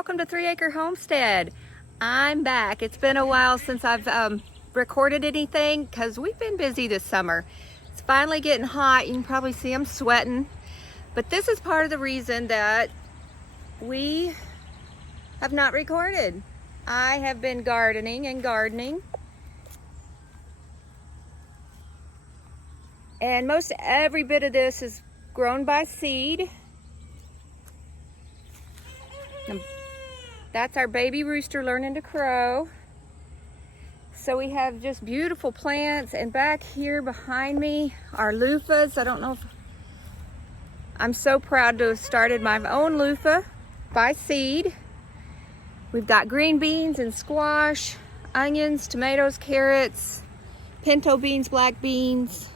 welcome to 3 Acre Homestead. I'm back. It's been a while since I've recorded anything because we've been busy this summer. It's finally getting hot. You can probably see I'm sweating. But this is part of the reason that we have not recorded. I have been gardening and gardening. And most every bit of this is grown by seed. That's our baby rooster learning to crow. So we have just beautiful plants, and back here behind me are loofahs. I don't know if I'm so proud to have started my own loofah by seed. We've got green beans and squash, onions, tomatoes, carrots, pinto beans, black beans,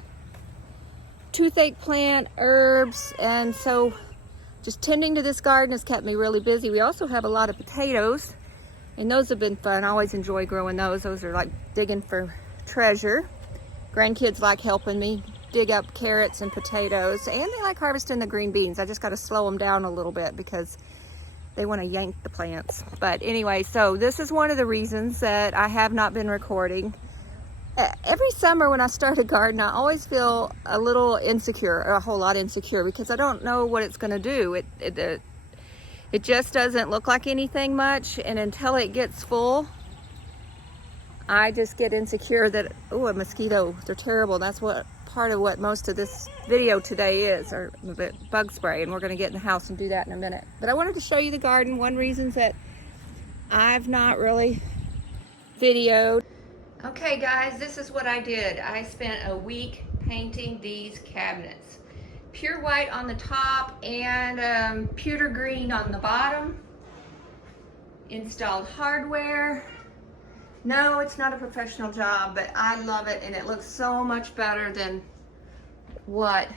toothache plant, herbs, and so just tending to this garden has kept me really busy. We also have a lot of potatoes, and those have been fun. I always enjoy growing those. Those are like digging for treasure. Grandkids like helping me dig up carrots and potatoes, and they like harvesting the green beans. I just got to slow them down a little bit because they want to yank the plants. But anyway, so this is one of the reasons that I have not been recording. Every summer when I start a garden, I always feel a little insecure, or a whole lot insecure, because I don't know what it's going to do. It just doesn't look like anything much, and until it gets full, I just get insecure that, oh, a mosquito, they're terrible. That's what part of what most of this video today is, or the bug spray, and we're going to get in the house and do that in a minute. But I wanted to show you the garden. One reason that I've not really videoed. Okay guys, this is what I did. I spent a week painting these cabinets. Pure white on the top and pewter green on the bottom. Installed hardware. No, it's not a professional job, but I love it, and it looks so much better than what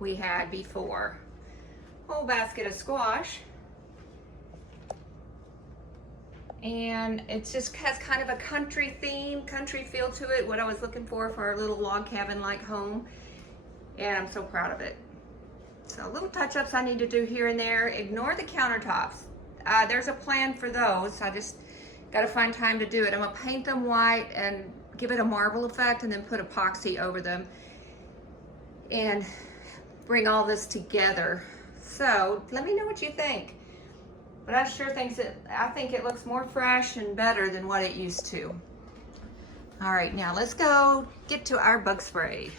we had before. Whole basket of squash. And it just has kind of a country theme, country feel to it, what I was looking for our little log cabin-like home, and I'm so proud of it. So little touch-ups I need to do here and there. Ignore the countertops. There's a plan for those. I just got to find time to do it. I'm gonna paint them white and give it a marble effect, and then put epoxy over them and bring all this together. So let me know what you think. But I sure think it looks more fresh and better than what it used to. All right, now let's go get to our bug spray.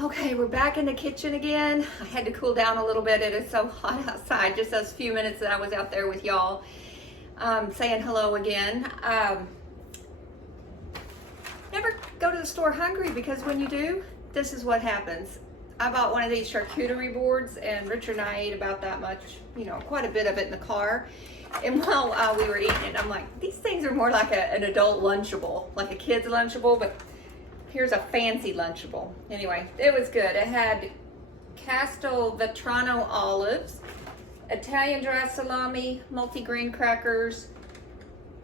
Okay, we're back in the kitchen again. I had to cool down a little bit. It is so hot outside. Just those few minutes that I was out there with y'all saying hello again. Never go to the store hungry, because when you do, this is what happens. I bought one of these charcuterie boards, and Richard and I ate about that much, you know, quite a bit of it in the car. And while we were eating it, I'm like, these things are more like an adult Lunchable, like a kid's Lunchable, but here's a fancy Lunchable. Anyway, it was good. It had Castelvetrano olives, Italian dry salami, multi-grain crackers,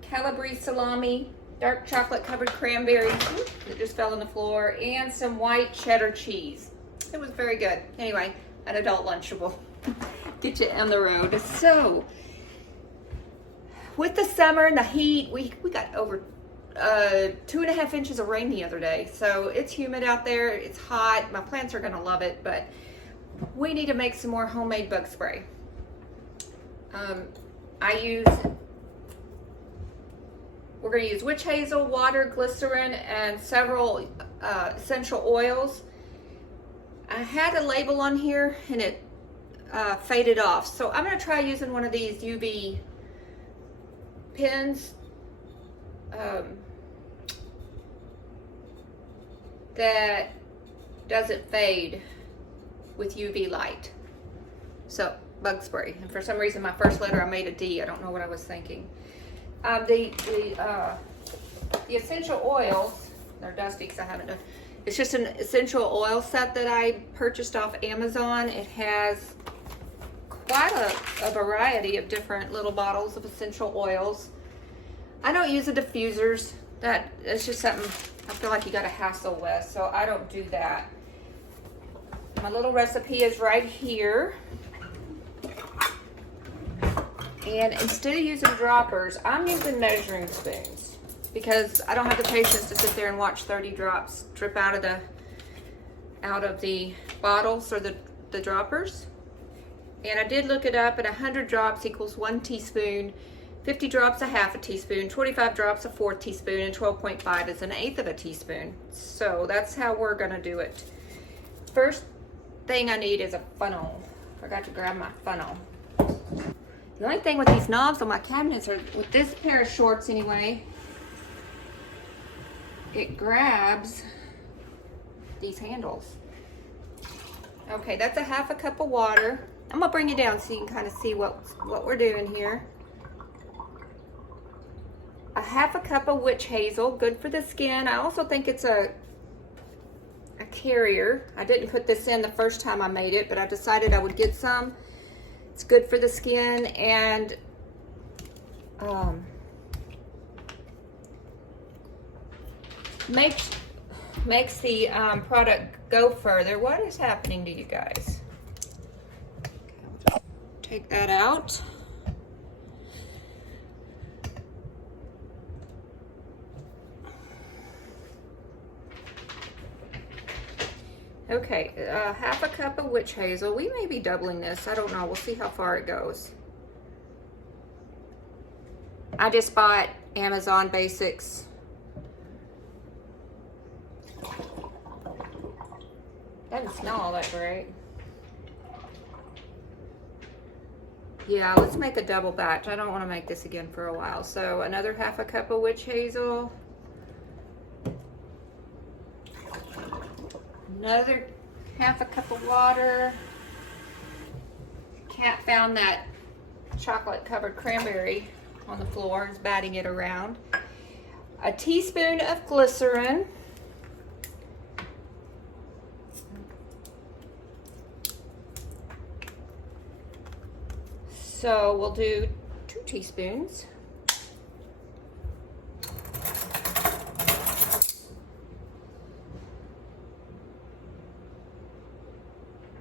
Calabrese salami, dark chocolate covered cranberries that just fell on the floor, and some white cheddar cheese. It was very good. Anyway, an adult Lunchable. Get you on the road. So, with the summer and the heat, we got over 2.5 inches of rain the other day. So it's humid out there. It's hot. My plants are gonna love it, but we need to make some more homemade bug spray. We're gonna use witch hazel, water, glycerin, and several essential oils. I had a label on here, and it faded off. So I'm going to try using one of these UV pens that doesn't fade with UV light. So, bug spray. And for some reason, my first letter, I made a D. I don't know what I was thinking. The essential oils, they're dusty because I haven't done. It's just an essential oil set that I purchased off Amazon. It has quite a variety of different little bottles of essential oils. I don't use the diffusers. It's just something I feel like you got to hassle with, so I don't do that. My little recipe is right here. And instead of using droppers, I'm using measuring spoons because I don't have the patience to sit there and watch 30 drops drip out of the bottles or the droppers. And I did look it up, and 100 drops equals 1 teaspoon, 50 drops a half a teaspoon, 25 drops a fourth teaspoon, and 12.5 is an eighth of a teaspoon. So that's how we're gonna do it. First thing I need is a funnel. Forgot to grab my funnel. The only thing with these knobs on my cabinets, or with this pair of shorts anyway, it grabs these handles. Okay, that's a half a cup of water. I'm gonna bring you down so you can kind of see what we're doing here. A half a cup of witch hazel, good for the skin. I also think it's a carrier. I didn't put this in the first time I made it, but I decided I would get some. It's good for the skin, and makes the product go further. What is happening to you guys? Okay, take that out. Okay, half a cup of witch hazel. We may be doubling this. I don't know. We'll see how far it goes. I just bought Amazon Basics. Doesn't smell all that great. Yeah, let's make a double batch. I don't want to make this again for a while. So another half a cup of witch hazel. Another half a cup of water. Cat found that chocolate covered cranberry on the floor and is batting it around. A teaspoon of glycerin. So we'll do 2 teaspoons.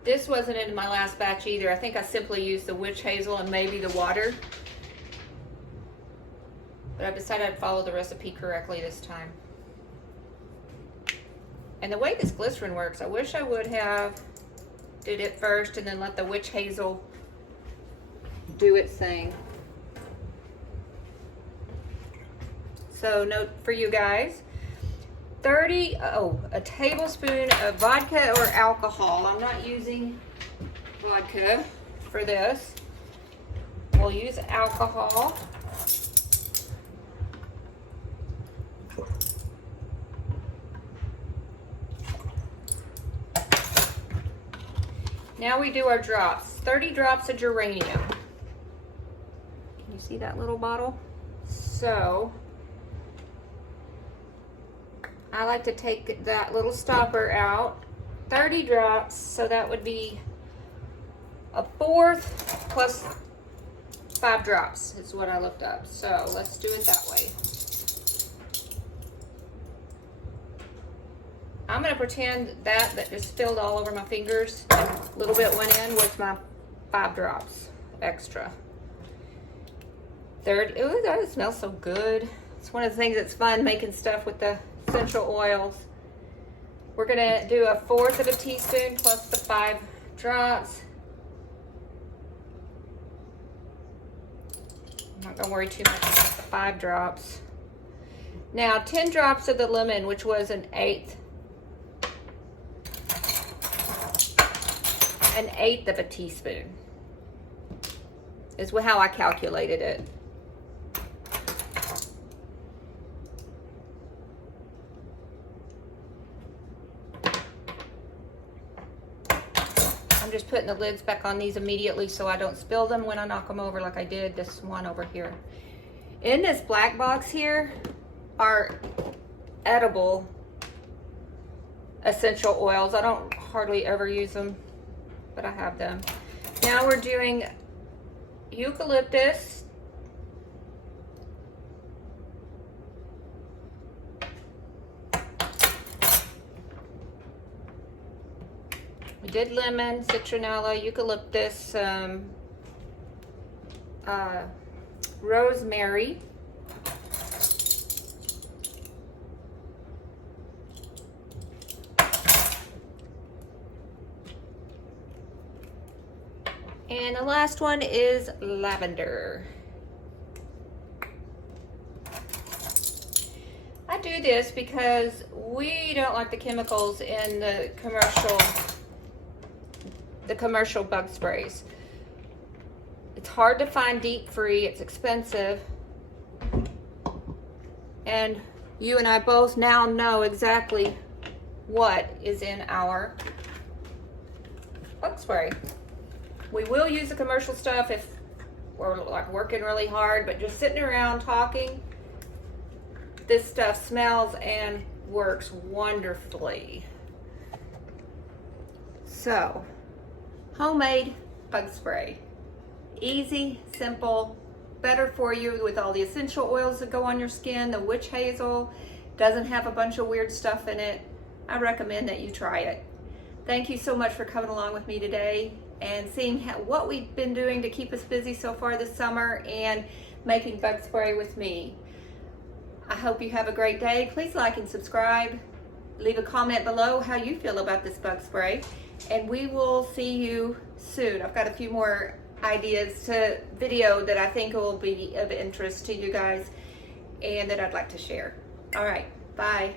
This wasn't in my last batch either. I think I simply used the witch hazel and maybe the water. But I've decided I'd follow the recipe correctly this time. And the way this glycerin works, I wish I would have did it first and then let the witch hazel do its thing. So note for you guys, a tablespoon of vodka or alcohol. I'm not using vodka for this. We'll use alcohol. Now we do our drops. 30 drops of geranium. Can you see that little bottle? So I like to take that little stopper out. 30 drops, so that would be a fourth plus 5 drops is what I looked up. So let's do it that way. I'm gonna pretend that just spilled all over my fingers and a little bit went in with my 5 drops extra. 30, ooh, that smells so good. It's one of the things that's fun, making stuff with the essential oils. We're gonna do a fourth of a teaspoon plus the 5 drops. I'm not gonna worry too much about the 5 drops. Now 10 drops of the lemon, which was an eighth of a teaspoon is how I calculated it. I'm just putting the lids back on these immediately so I don't spill them when I knock them over like I did this one over here. In this black box here are edible essential oils. I don't hardly ever use them, but I have them. Now we're doing eucalyptus, we did lemon, citronella, eucalyptus, rosemary, and the last one is lavender. I do this because we don't like the chemicals in the commercial bug sprays. It's hard to find deep free, it's expensive, and you and I both now know exactly what is in our bug spray. We will use the commercial stuff if we're like working really hard, but just sitting around talking, this stuff smells and works wonderfully. So, homemade bug spray. Easy, simple, better for you with all the essential oils that go on your skin. The witch hazel doesn't have a bunch of weird stuff in it. I recommend that you try it. Thank you so much for coming along with me today and seeing what we've been doing to keep us busy so far this summer and making bug spray with me. I hope you have a great day. Please like and subscribe. Leave a comment below how you feel about this bug spray, and we will see you soon. I've got a few more ideas to video that I think will be of interest to you guys and that I'd like to share. All right, bye.